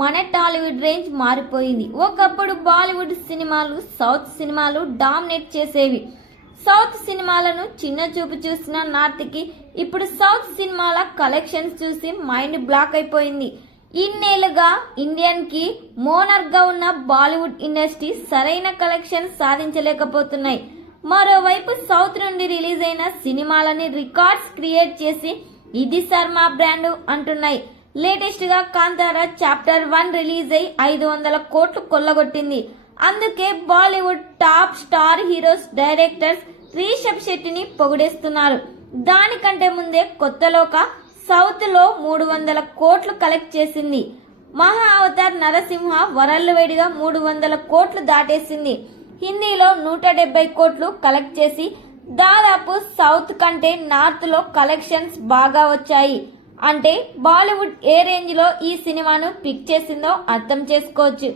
మన టాలీవుడ్ రేంజ్ మారిపోయింది. ఒకప్పుడు బాలీవుడ్ సినిమాలు సౌత్ సినిమాలు డామినేట్ చేసేవి. సౌత్ సినిమాలను చిన్న చూపు చూసిన నార్త్కి ఇప్పుడు సౌత్ సినిమాల కలెక్షన్స్ చూసి మైండ్ బ్లాక్ అయిపోయింది. ఇన్నేళ్ళుగా ఇండియన్కి మోనర్గా ఉన్న బాలీవుడ్ ఇండస్ట్రీ సరైన కలెక్షన్ సాధించలేకపోతున్నాయి. మరోవైపు సౌత్ నుండి రిలీజ్ అయిన సినిమాలని రికార్డ్స్ క్రియేట్ చేసి ఇది శర్మ బ్రాండ్ అంటున్నాయి. లేటెస్ట్గా కాంతారా చాప్టర్ వన్ రిలీజ్ అయి ఐదు వందల కోట్లు కొల్లగొట్టింది. అందుకే Bollywood top star heroes directors Rishab శెట్టిని పొగిడేస్తున్నారు. దానికంటే ముందే కొత్తలోక సౌత్లో మూడు వందల కోట్లు కలెక్ట్ చేసింది. మహా అవతార్ నరసింహ వరల్డ్ వైడ్గా మూడు వందల కోట్లు దాటేసింది. హిందీలో నూట డెబ్బై కోట్లు కలెక్ట్ చేసి దాదాపు సౌత్ కంటే నార్త్లో కలెక్షన్స్ బాగా వచ్చాయి. అంటే బాలీవుడ్ ఏ రేంజ్లో ఈ సినిమాను పిక్ చేసిందో అర్థం చేసుకోవచ్చు.